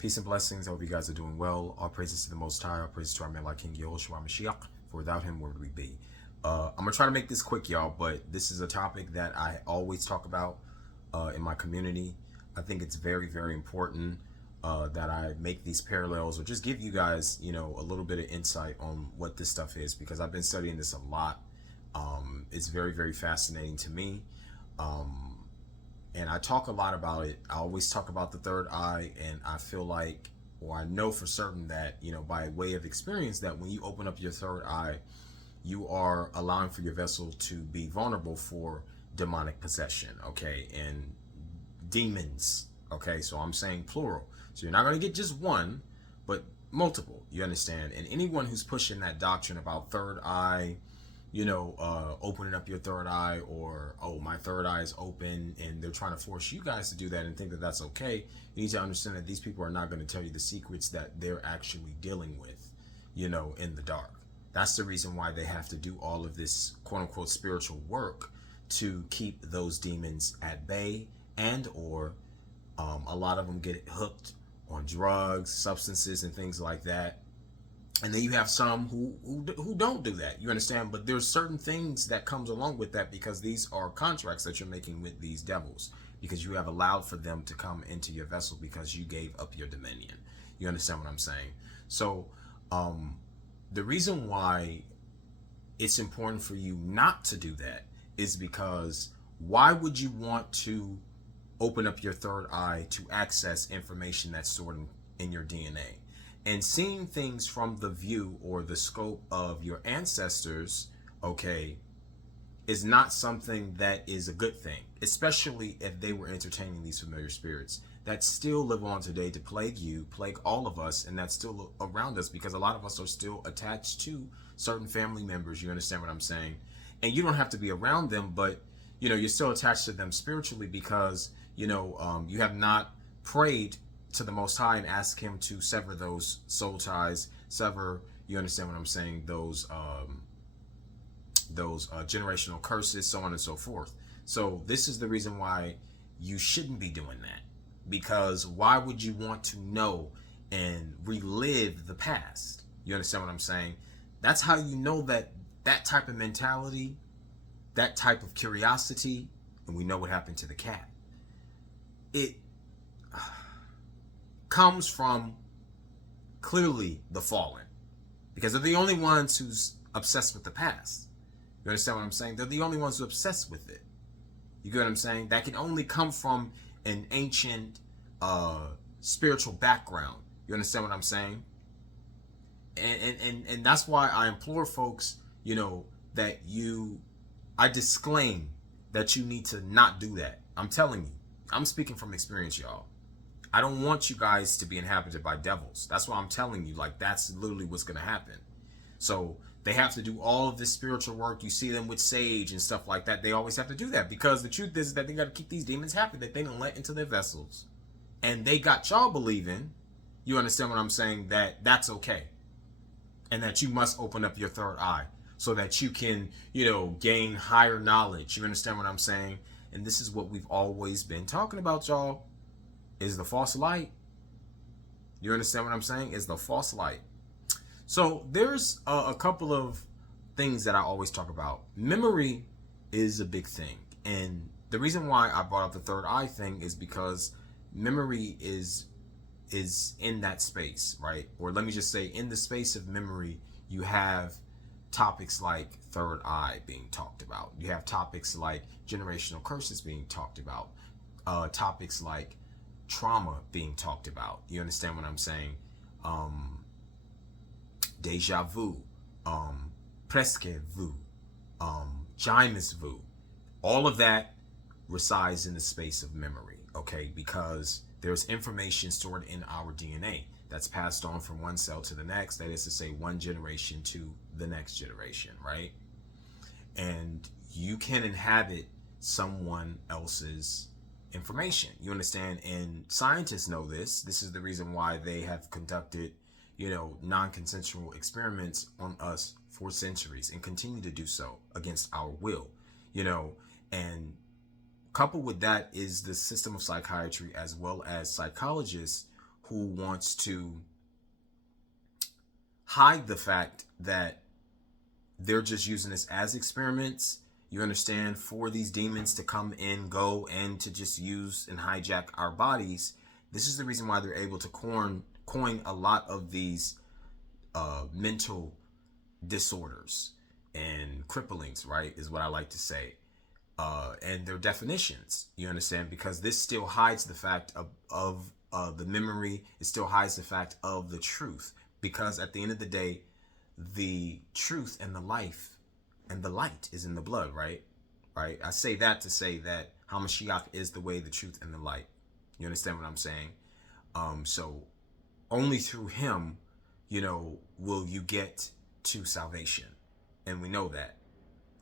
Peace and blessings. I hope you guys are doing well. All praises to the Most High. All praises to our man like King Jamais. For without him, where would we be? I'm going to try to make this quick, y'all, but this is a topic that I always talk about in my community. I think it's very, very important that I make these parallels or just give you guys, a little bit of insight on what this stuff is, because I've been studying this a lot. It's very, very fascinating to me. And I talk a lot about it. I always talk about the third eye, and I feel like, or I know for certain that, by way of experience, that when you open up your third eye, you are allowing for your vessel to be vulnerable for demonic possession, okay, and demons, okay? So I'm saying plural. So you're not going to get just one, but multiple, you understand? And anyone who's pushing that doctrine about third eye, opening up your third eye, or, oh, my third eye is open, and they're trying to force you guys to do that and think that that's okay. You need to understand that these people are not going to tell you the secrets that they're actually dealing with, in the dark. That's the reason why they have to do all of this quote unquote spiritual work to keep those demons at bay, and or a lot of them get hooked on drugs, substances, and things like that. And then you have some who don't do that, you understand? But there's certain things that comes along with that, because these are contracts that you're making with these devils, because you have allowed for them to come into your vessel because you gave up your dominion. You understand what I'm saying? So the reason why it's important for you not to do that is because why would you want to open up your third eye to access information that's stored in your DNA? And seeing things from the view or the scope of your ancestors, okay, is not something that is a good thing, especially if they were entertaining these familiar spirits that still live on today to plague you, plague all of us, and that's still around us, because a lot of us are still attached to certain family members. You understand what I'm saying? And you don't have to be around them, but you're still attached to them spiritually, because you have not prayed to the Most High and ask him to sever those soul ties, sever, you understand what I'm saying, those generational curses, so on and so forth. So this is the reason why you shouldn't be doing that, because why would you want to know and relive the past? You understand what I'm saying? That's how you know that type of mentality, that type of curiosity, and we know what happened to the cat, it comes from clearly the fallen, because they're the only ones who's obsessed with the past. You understand what I'm saying? They're the only ones who are obsessed with it. You get what I'm saying? That can only come from an ancient spiritual background. You understand what I'm saying? And that's why I implore folks, that I disclaim that you need to not do that. I'm telling you, I'm speaking from experience, y'all. I don't want you guys to be inhabited by devils. That's why I'm telling you, like, that's literally what's going to happen. So they have to do all of this spiritual work. You see them with sage and stuff like that. They always have to do that, because the truth is that they got to keep these demons happy that they don't let into their vessels. And they got y'all believing, you understand what I'm saying, that that's okay. And that you must open up your third eye so that you can, gain higher knowledge. You understand what I'm saying? And this is what we've always been talking about, y'all. Is the false light. You understand what I'm saying? Is the false light. So there's a couple of things that I always talk about. Memory is a big thing. And the reason why I brought up the third eye thing is because memory is in that space, right? Or let me just say, in the space of memory, you have topics like third eye being talked about. You have topics like generational curses being talked about. Topics like trauma being talked about. You understand what I'm saying? Déjà vu, Preseque, Jamais. All of that resides in the space of memory, okay? Because there's information stored in our DNA that's passed on from one cell to the next. That is to say, one generation to the next generation, right? And you can inhabit someone else's information. You understand? And scientists know this. This is the reason why they have conducted, non-consensual experiments on us for centuries and continue to do so against our will, and coupled with that is the system of psychiatry, as well as psychologists who wants to hide the fact that they're just using this as experiments, you understand, for these demons to come in, go, and to just use and hijack our bodies. This is the reason why they're able to coin a lot of these mental disorders and cripplings, right, is what I like to say. And their definitions, you understand, because this still hides the fact of the memory. It still hides the fact of the truth, because at the end of the day, the truth and the life and the light is in the blood, right? I say that to say that Hamashiach is the way, the truth, and the light. You understand what I'm saying? So only through him, will you get to salvation. And we know that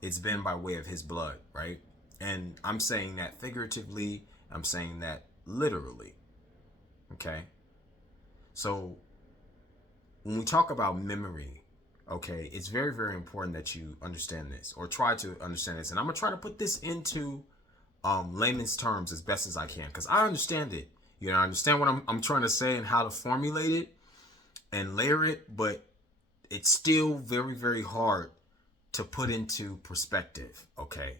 it's been by way of his blood, right? And I'm saying that figuratively, I'm saying that literally. Okay? So when we talk about memory, okay, it's very, very important that you understand this, or try to understand this. And I'm going to try to put this into layman's terms as best as I can, because I understand it. I understand what I'm trying to say and how to formulate it and layer it, but it's still very, very hard to put into perspective, okay?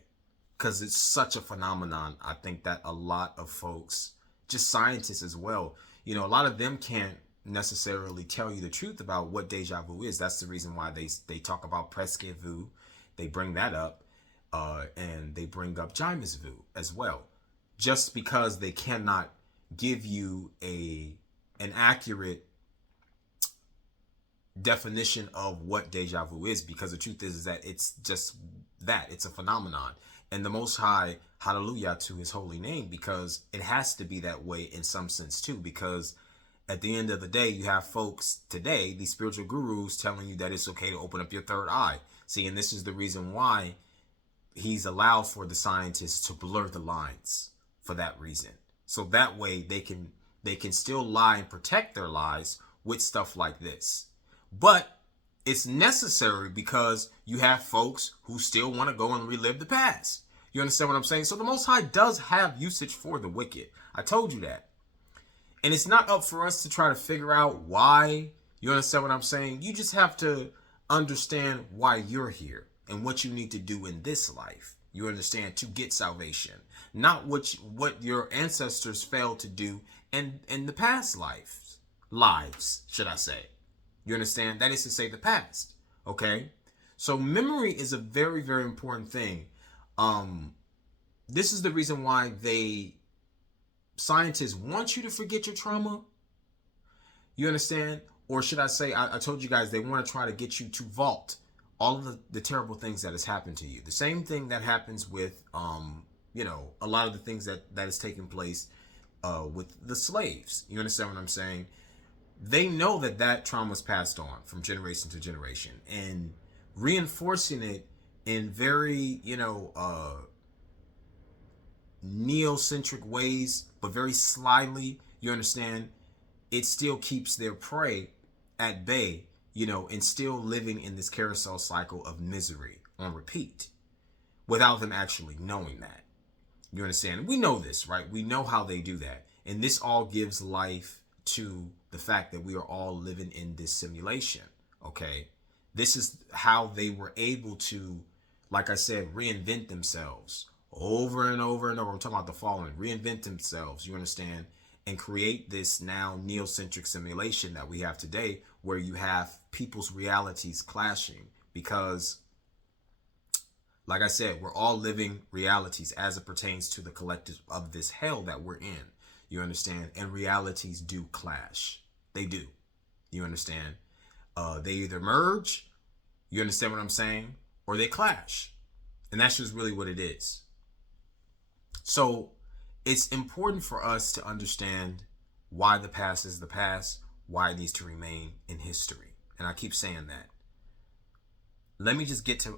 Because it's such a phenomenon. I think that a lot of folks, just scientists as well, a lot of them can't necessarily tell you the truth about what deja vu is. That's the reason why they talk about Preseque vu. They bring that up, and they bring up Jamais vu as well, just because they cannot give you an accurate definition of what deja vu is, because the truth is that it's just that. It's a phenomenon. And the Most High, hallelujah to his holy name, because it has to be that way in some sense too, because at the end of the day, you have folks today, these spiritual gurus, telling you that it's okay to open up your third eye. See, and this is the reason why he's allowed for the scientists to blur the lines, for that reason. So that way they can still lie and protect their lies with stuff like this. But it's necessary because you have folks who still want to go and relive the past. You understand what I'm saying? So the Most High does have usage for the wicked. I told you that. And it's not up for us to try to figure out why. You understand what I'm saying? You just have to understand why you're here and what you need to do in this life. You understand, to get salvation. Not what your ancestors failed to do in the past lives, should I say. You understand? That is to say, the past. Okay? So memory is a very, very important thing. This is the reason why scientists want you to forget your trauma. You understand? Or should I say, I told you guys, they want to try to get you to vault all of the terrible things that has happened to you. The same thing that happens with, a lot of the things that is taking place with the slaves. You understand what I'm saying? They know that trauma is passed on from generation to generation, and reinforcing it in very, neocentric ways, but very slyly, you understand, it still keeps their prey at bay, and still living in this carousel cycle of misery on repeat without them actually knowing that. You understand? We know this, right? We know how they do that. And this all gives life to the fact that we are all living in this simulation, okay? This is how they were able to, like I said, reinvent themselves over and over and over. I'm talking about the fallen. Reinvent themselves, you understand? And create this now neocentric simulation that we have today, where you have people's realities clashing. Because, like I said, we're all living realities as it pertains to the collective of this hell that we're in. You understand? And realities do clash. They do. You understand? They either merge, you understand what I'm saying, or they clash. And that's just really what it is. So it's important for us to understand why the past is the past, why it needs to remain in history. And I keep saying that. Let me just get to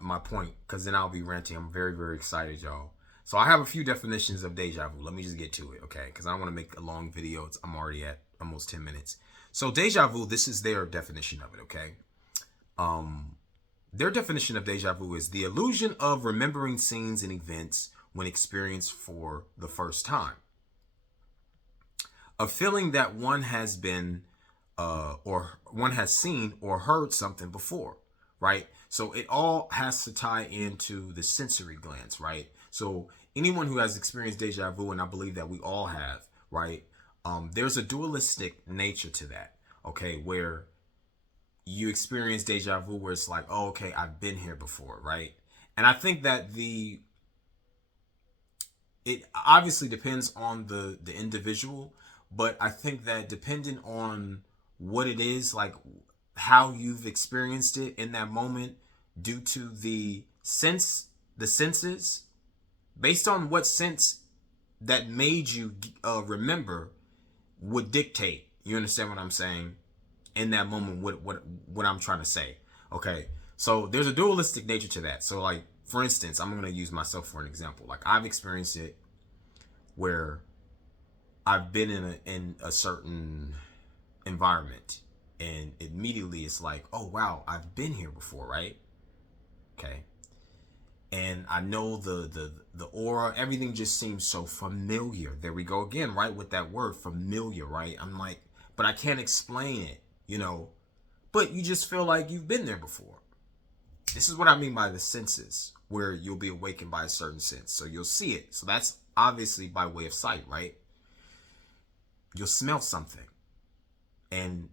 my point, because then I'll be ranting. I'm very, very excited, y'all. So I have a few definitions of deja vu. Let me just get to it, okay? Because I don't want to make a long video. I'm already at almost 10 minutes. So deja vu, this is their definition of it, okay? Their definition of deja vu is the illusion of remembering scenes and events when experienced for the first time. a feeling that one has been or one has seen or heard something before, right? So it all has to tie into the sensory glands, right? So anyone who has experienced deja vu, and I believe that we all have, right? There's a dualistic nature to that, okay, where you experience deja vu where it's like, oh, okay, I've been here before, right? And I think that it obviously depends on the individual, but I think that depending on what it is, like how you've experienced it in that moment, due to the senses, based on what sense that made you remember, would dictate. You understand what I'm saying? In that moment, what I'm trying to say. Okay, so there's a dualistic nature to that. So, like, for instance, I'm going to use myself for an example. Like, I've experienced it where I've been in a certain environment, and immediately it's like, oh wow, I've been here before, right? Okay, and I know the aura, everything just seems so familiar. There we go again, right, with that word familiar, right? I'm like, but I can't explain it, but you just feel like you've been there before. This is what I mean by the senses, where you'll be awakened by a certain sense. So you'll see it. So that's obviously by way of sight, right? You'll smell something and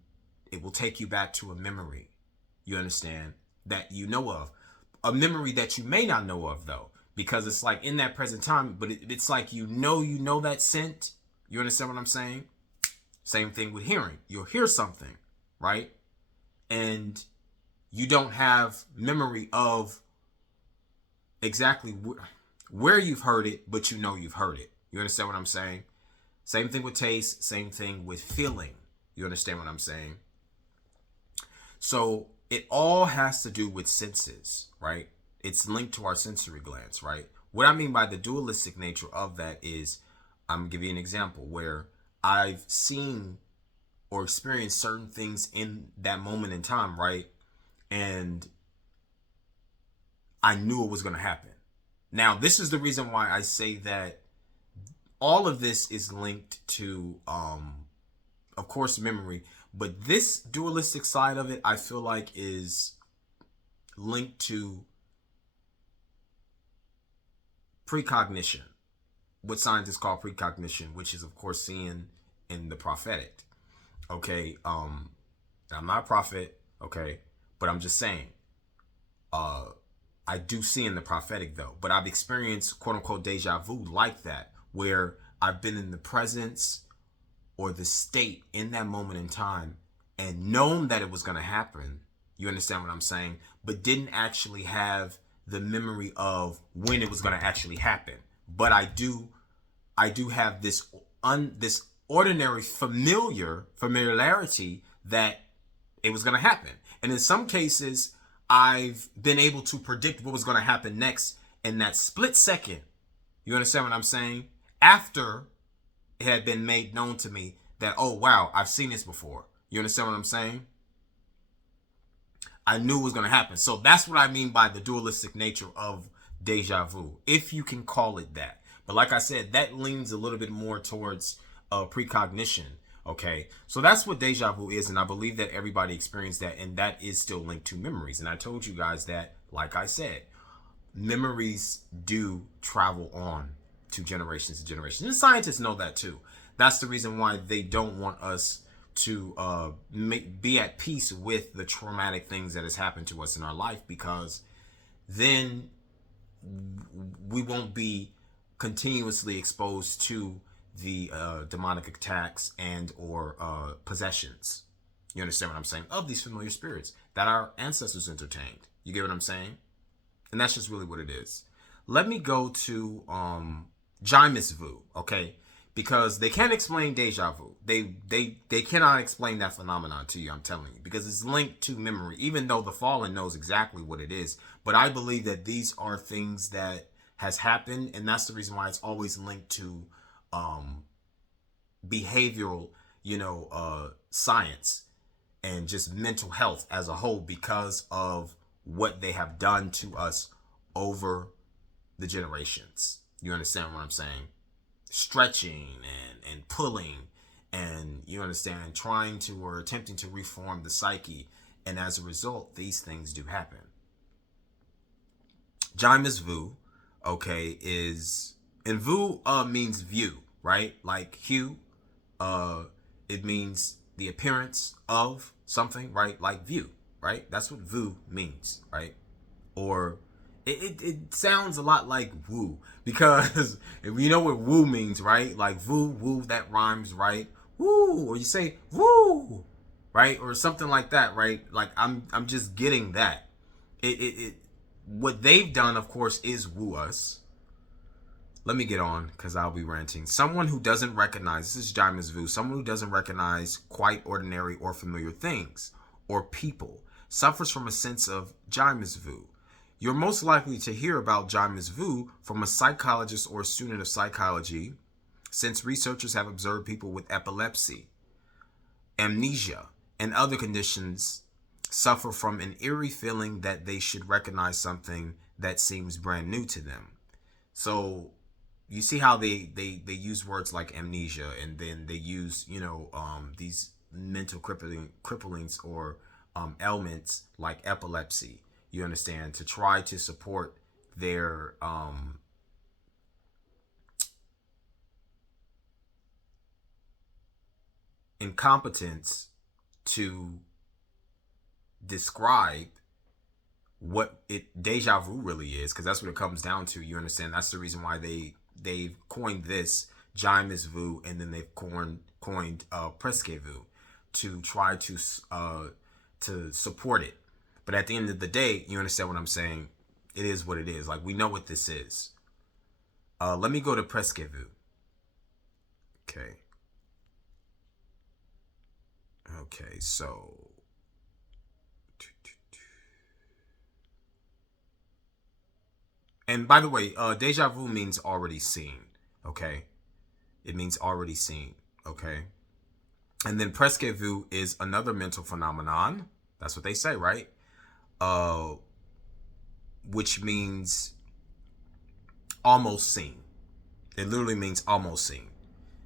it will take you back to a memory, you understand, that you know of. A memory that you may not know of, though, because it's like in that present time, but it's like you know that scent. You understand what I'm saying? Same thing with hearing. You'll hear something, right? And you don't have memory of exactly where you've heard it, but you know you've heard it. You understand what I'm saying? Same thing with taste, same thing with feeling. You understand what I'm saying? So it all has to do with senses, right? It's linked to our sensory glands, right? What I mean by the dualistic nature of that is, I'm going to give you an example where I've seen or experienced certain things in that moment in time, right? And I knew it was going to happen. Now, this is the reason why I say that all of this is linked to, of course, memory. But this dualistic side of it, I feel like, is linked to precognition, what scientists call precognition, which is, of course, seeing in the prophetic. Okay, I'm not a prophet, okay, but I'm just saying, I do see in the prophetic, though, but I've experienced quote unquote deja vu like that, where I've been in the presence or the state in that moment in time and known that it was going to happen. You understand what I'm saying? But didn't actually have the memory of when it was going to actually happen. But I do have this ordinary familiarity that it was going to happen. And in some cases, I've been able to predict what was going to happen next in that split second. You understand what I'm saying? After it had been made known to me that, oh, wow, I've seen this before. You understand what I'm saying? I knew it was going to happen. So that's what I mean by the dualistic nature of deja vu, if you can call it that. But like I said, that leans a little bit more towards precognition. Okay, so that's what deja vu is, and I believe that everybody experienced that, and that is still linked to memories. And I told you guys that, like I said, memories do travel on to generations and generations. And scientists know that too. That's the reason why they don't want us to be at peace with the traumatic things that has happened to us in our life, because then we won't be continuously exposed to the demonic attacks and or possessions. You understand what I'm saying? Of these familiar spirits that our ancestors entertained. You get what I'm saying? And that's just really what it is. Let me go to Jamais vu, okay? Because they can't explain deja vu. They cannot explain that phenomenon to you, I'm telling you, because it's linked to memory, even though the fallen knows exactly what it is. But I believe that these are things that has happened, and that's the reason why it's always linked to behavioral, science and just mental health as a whole, because of what they have done to us over the generations. You understand what I'm saying? Stretching and pulling and you understand, trying to or attempting to reform the psyche, and as a result, these things do happen. Jamais vu, okay, is, and vu means view, right? Like hue, it means the appearance of something, right? Like view, right? That's what vu means, right? Or it sounds a lot like woo, because if you know what woo means, right? Like woo, that rhymes, right? Woo, or you say woo, right? Or something like that, right? Like I'm just getting that. It what they've done, of course, is woo us. Let me get on, because I'll be ranting. Someone who doesn't recognize, this is Jamais vu, someone who doesn't recognize quite ordinary or familiar things or people suffers from a sense of Jamais vu. You're most likely to hear about Jamais vu from a psychologist or a student of psychology, since researchers have observed people with epilepsy, amnesia, and other conditions suffer from an eerie feeling that they should recognize something that seems brand new to them. So you see how they use words like amnesia, and then they use, these mental cripplings or ailments like epilepsy, you understand, to try to support their incompetence to describe what deja vu really is, because that's what it comes down to. You understand? That's the reason why they've coined this Jamais vu, and then they've coined Preseque vu to try to support it. But at the end of the day, you understand what I'm saying? It is what it is. Like, we know what this is. Let me go to Preseque vu. Okay. Okay, so and by the way, deja vu means already seen. Okay, it means already seen. Okay, and then Preseque vu is another mental phenomenon. That's what they say, right? Which means almost seen. It literally means almost seen.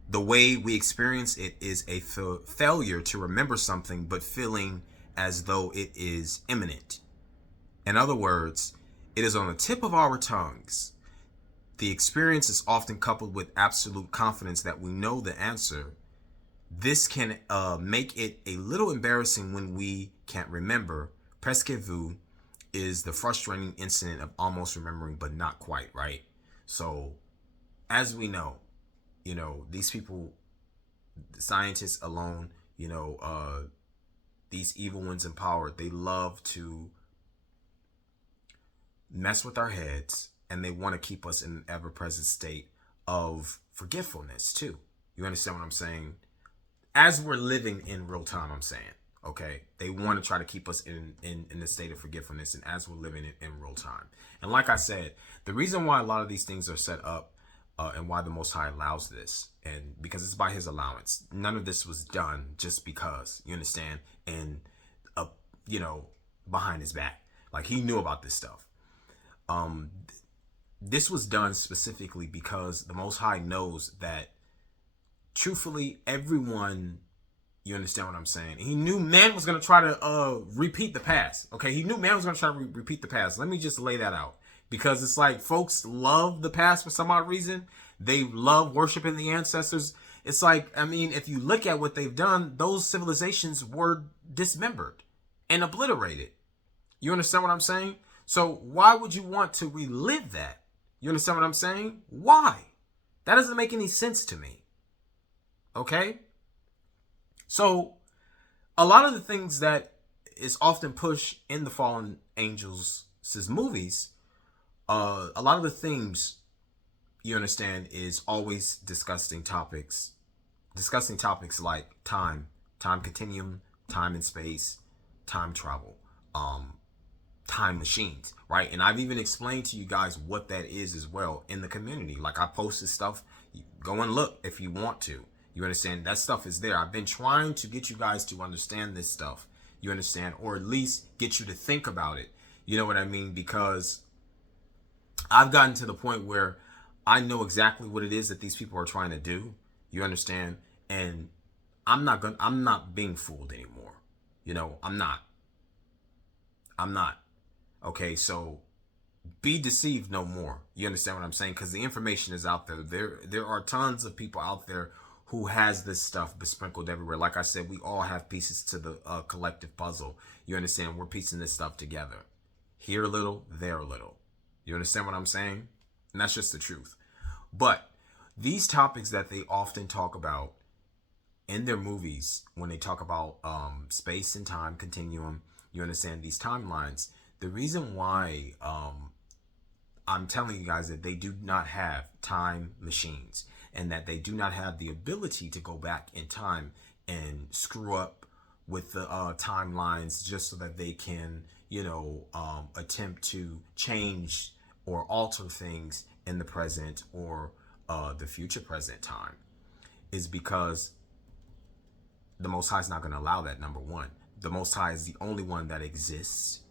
The way we experience it is a failure to remember something, but feeling as though it is imminent. In other words, it is on the tip of our tongues. The experience is often coupled with absolute confidence that we know the answer. This can make it a little embarrassing when we can't remember. Preseque vu is the frustrating incident of almost remembering, but not quite, right? So, as we know, these people, the scientists alone, these evil ones in power, they love to mess with our heads, and they want to keep us in an ever-present state of forgetfulness too. You understand what I'm saying? As we're living in real time, I'm saying, okay? They want to try to keep us in the state of forgetfulness, and as we're living it in real time. And like I said, the reason why a lot of these things are set up, and why the Most High allows this, and because it's by His allowance. None of this was done just because, you understand, and behind His back. Like, He knew about this stuff. This was done specifically because the Most High knows that, truthfully, everyone, you understand what I'm saying? He knew man was going to try to repeat the past. Okay, He knew man was going to try to repeat the past. Let me just lay that out. Because it's like folks love the past for some odd reason. They love worshiping the ancestors. It's like, if you look at what they've done, those civilizations were dismembered and obliterated. You understand what I'm saying? So why would you want to relive that? You understand what I'm saying? Why? That doesn't make any sense to me. Okay? So a lot of the things that is often pushed in the Fallen Angels' movies, a lot of the themes, you understand, is always discussing topics like time continuum, time and space, time travel, time machines, right? And I've even explained to you guys what that is as well in the community. Like, I posted stuff. Go and look if you want to. You understand? That stuff is there. I've been trying to get you guys to understand this stuff. You understand? Or at least get you to think about it. You know what I mean? Because I've gotten to the point where I know exactly what it is that these people are trying to do. You understand? And I'm not being fooled anymore. I'm not. Okay, so be deceived no more. You understand what I'm saying? Because the information is out there. There are tons of people out there who has this stuff besprinkled everywhere. Like I said, we all have pieces to the collective puzzle. You understand? We're piecing this stuff together. Here a little, there a little. You understand what I'm saying? And that's just the truth. But these topics that they often talk about in their movies, when they talk about space and time continuum, you understand these timelines. The reason why I'm telling you guys that they do not have time machines and that they do not have the ability to go back in time and screw up with the timelines just so that they can, attempt to change or alter things in the present or the future present time, is because the Most High is not going to allow that. Number one, the Most High is the only one that exists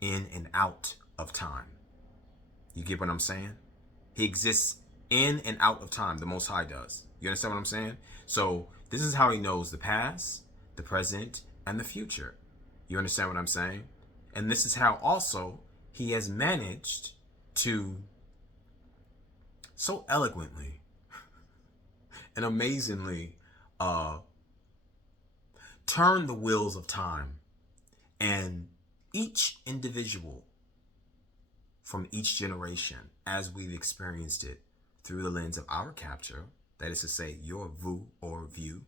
in and out of time. You get what I'm saying? He exists in and out of time. The Most High does. You understand what I'm saying? So this is how he knows the past, the present, and the future. You understand what I'm saying? And this is how also he has managed to so eloquently and amazingly turn the wheels of time, and each individual from each generation, as we've experienced it through the lens of our capture, that is to say, your view,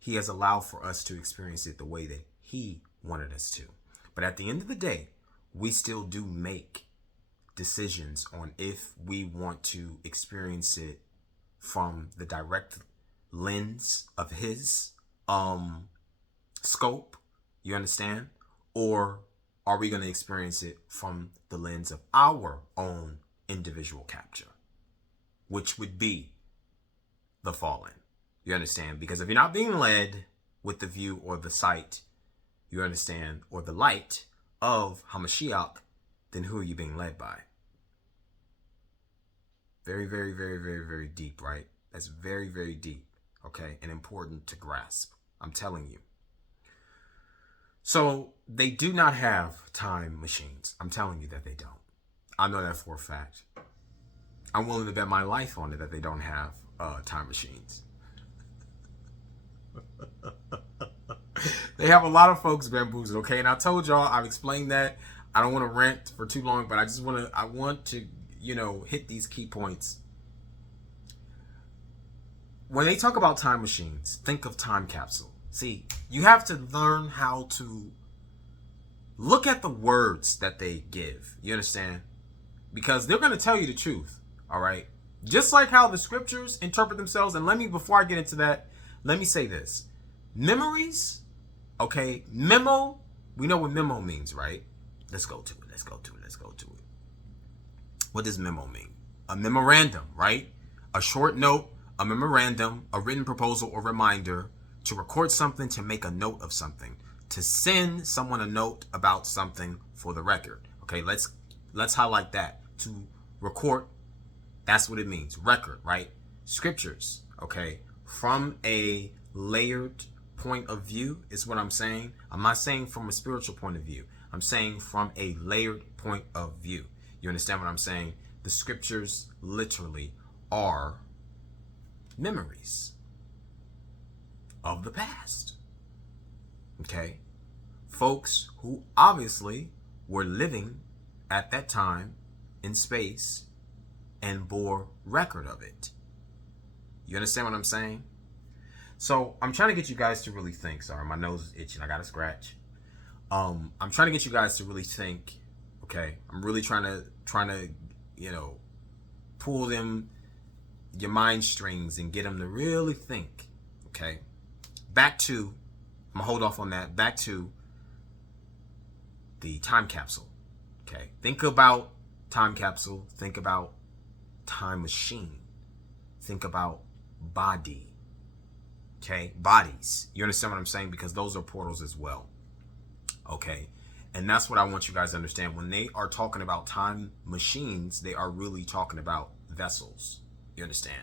he has allowed for us to experience it the way that he wanted us to. But at the end of the day, we still do make decisions on if we want to experience it from the direct lens of his scope, you understand? Or are we going to experience it from the lens of our own individual capture, which would be the fallen? You understand? Because if you're not being led with the view or the sight, you understand, or the light of Hamashiach, then who are you being led by? Very, very, very, very, very deep, right? That's very, very deep, okay? And important to grasp. I'm telling you. So they do not have time machines. I'm telling you that they don't. I know that for a fact. I'm willing to bet my life on it that they don't have time machines. They have a lot of folks bamboozled, okay? And I told y'all, I've explained that. I don't want to rant for too long, but I want to, hit these key points. When they talk about time machines, think of time capsule. See, you have to learn how to look at the words that they give. You understand? Because they're going to tell you the truth, all right? Just like how the scriptures interpret themselves. And before I get into that, let me say this. Memories, okay? Memo, we know what memo means, right? Let's go to it. What does memo mean? A memorandum, right? A short note, a memorandum, a written proposal or reminder to record something, to make a note of something, to send someone a note about something for the record. Okay, let's highlight that. To record, that's what it means. Record, right? Scriptures, okay? From a layered point of view is what I'm saying. I'm not saying from a spiritual point of view. I'm saying from a layered point of view. You understand what I'm saying? The scriptures literally are memories of the past. Okay? Folks who obviously were living at that time in space and bore record of it. You understand what I'm saying? So I'm trying to get you guys to really think. Sorry, my nose is itching. I got a scratch. I'm trying to get you guys to really think. Okay? I'm really trying to pull your mind strings and get them to really think. Okay? I'm gonna hold off on that. Back to the time capsule. Okay? Think about time capsule. Think about time machine. Think about body. Okay? Bodies. You understand what I'm saying? Because those are portals as well. Okay? And that's what I want you guys to understand. When they are talking about time machines, they are really talking about vessels. You understand?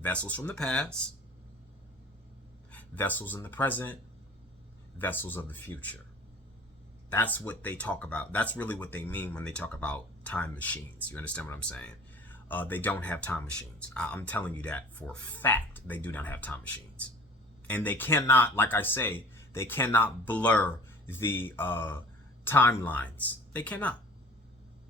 Vessels from the past, vessels in the present, vessels of the future. That's what they talk about. That's really what they mean when they talk about time machines. You understand what I'm saying? They don't have time machines. I'm telling you that for a fact. They do not have time machines. And they cannot, like I say, they cannot blur the timelines. They cannot.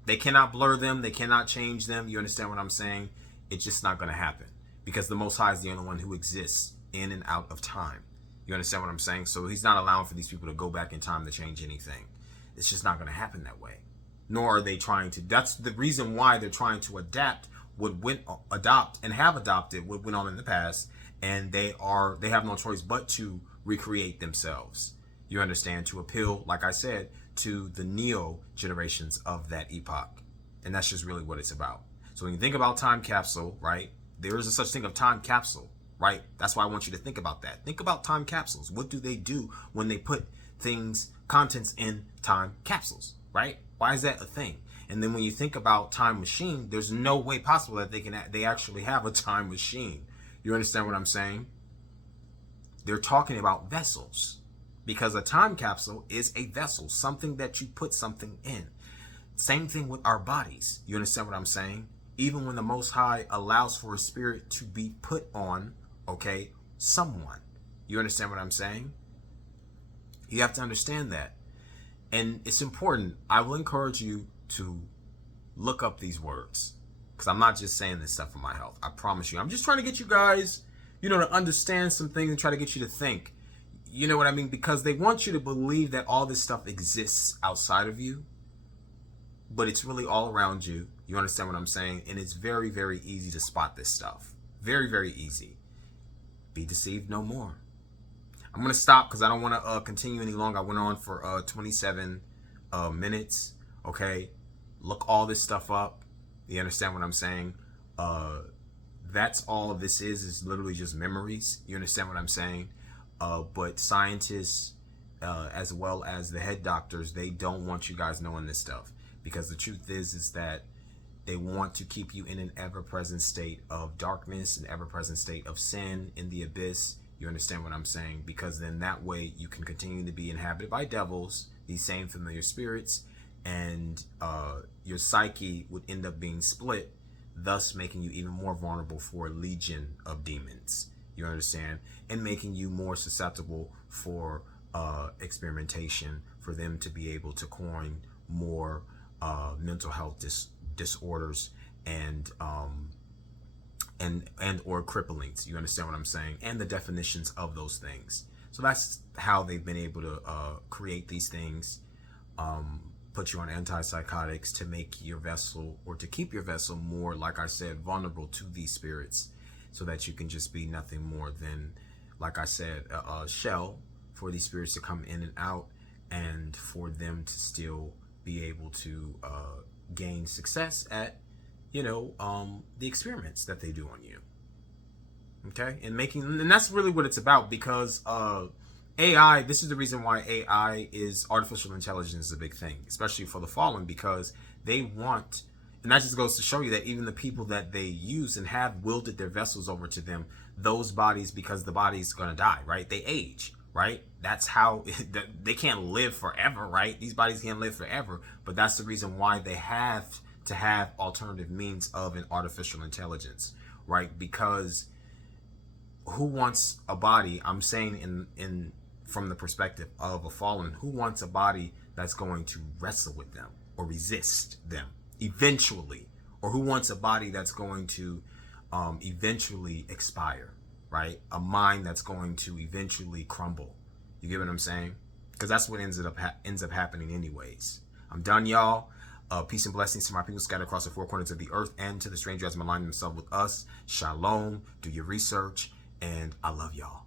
They cannot blur them. They cannot change them. You understand what I'm saying? It's just not going to happen. Because the Most High is the only one who exists in and out of time. You understand what I'm saying? So he's not allowing for these people to go back in time to change anything. It's just not going to happen that way. Nor are they trying to. That's the reason why they're trying to adapt what went, adopt and have adopted what went on in the past. And they have no choice but to recreate themselves. You understand? To appeal, like I said, to the neo generations of that epoch. And that's just really what it's about. So when you think about time capsule, right? There is a such thing of time capsule. Right? That's why I want you to think about that. Think about time capsules. What do they do when they put things, contents in time capsules? Right? Why is that a thing? And then when you think about time machine, there's no way possible that they actually have a time machine. You understand what I'm saying? They're talking about vessels, because a time capsule is a vessel, something that you put something in. Same thing with our bodies. You understand what I'm saying? Even when the Most High allows for a spirit to be put on, okay, someone. You understand what I'm saying? You have to understand that. And it's important. I will encourage you to look up these words, because I'm not just saying this stuff for my health. I promise you. I'm just trying to get you guys, to understand some things and try to get you to think. You know what I mean? Because they want you to believe that all this stuff exists outside of you, but it's really all around you. You understand what I'm saying? And it's very, very easy to spot this stuff. Very, very easy. Be deceived no more. I'm going to stop because I don't want to continue any longer. I went on for 27 minutes. Okay. Look all this stuff up. You understand what I'm saying? That's all this is literally just memories. You understand what I'm saying? But scientists, as well as the head doctors, they don't want you guys knowing this stuff, because the truth is that they want to keep you in an ever-present state of darkness, an ever-present state of sin in the abyss. You understand what I'm saying? Because then that way you can continue to be inhabited by devils, these same familiar spirits, and your psyche would end up being split, thus making you even more vulnerable for a legion of demons. You understand? And making you more susceptible for experimentation, for them to be able to coin more mental health disorders and or cripplings. You understand what I'm saying? And the definitions of those things. So that's how they've been able to create these things, put you on antipsychotics to make your vessel, or to keep your vessel more, like I said, vulnerable to these spirits, so that you can just be nothing more than, like I said, a shell for these spirits to come in and out, and for them to still be able to gain success at, the experiments that they do on you. Okay, and that's really what it's about, because AI. This is the reason why AI is artificial intelligence is a big thing, especially for the fallen, because they want. And that just goes to show you that even the people that they use and have wielded their vessels over to them, those bodies, because the body's going to die, right? They age, right? That's how they can't live forever, right? These bodies can't live forever. But that's the reason why they have to have alternative means of an artificial intelligence, right? Because who wants a body? I'm saying in from the perspective of a fallen, who wants a body that's going to wrestle with them or resist them eventually, or who wants a body that's going to eventually expire, right? A mind that's going to eventually crumble. You get what I'm saying? Because that's what ends up happening anyways. I'm done, y'all. Peace and blessings to my people scattered across the four corners of the earth, and to the stranger who has aligned themselves with us. Shalom. Do your research, and I love y'all.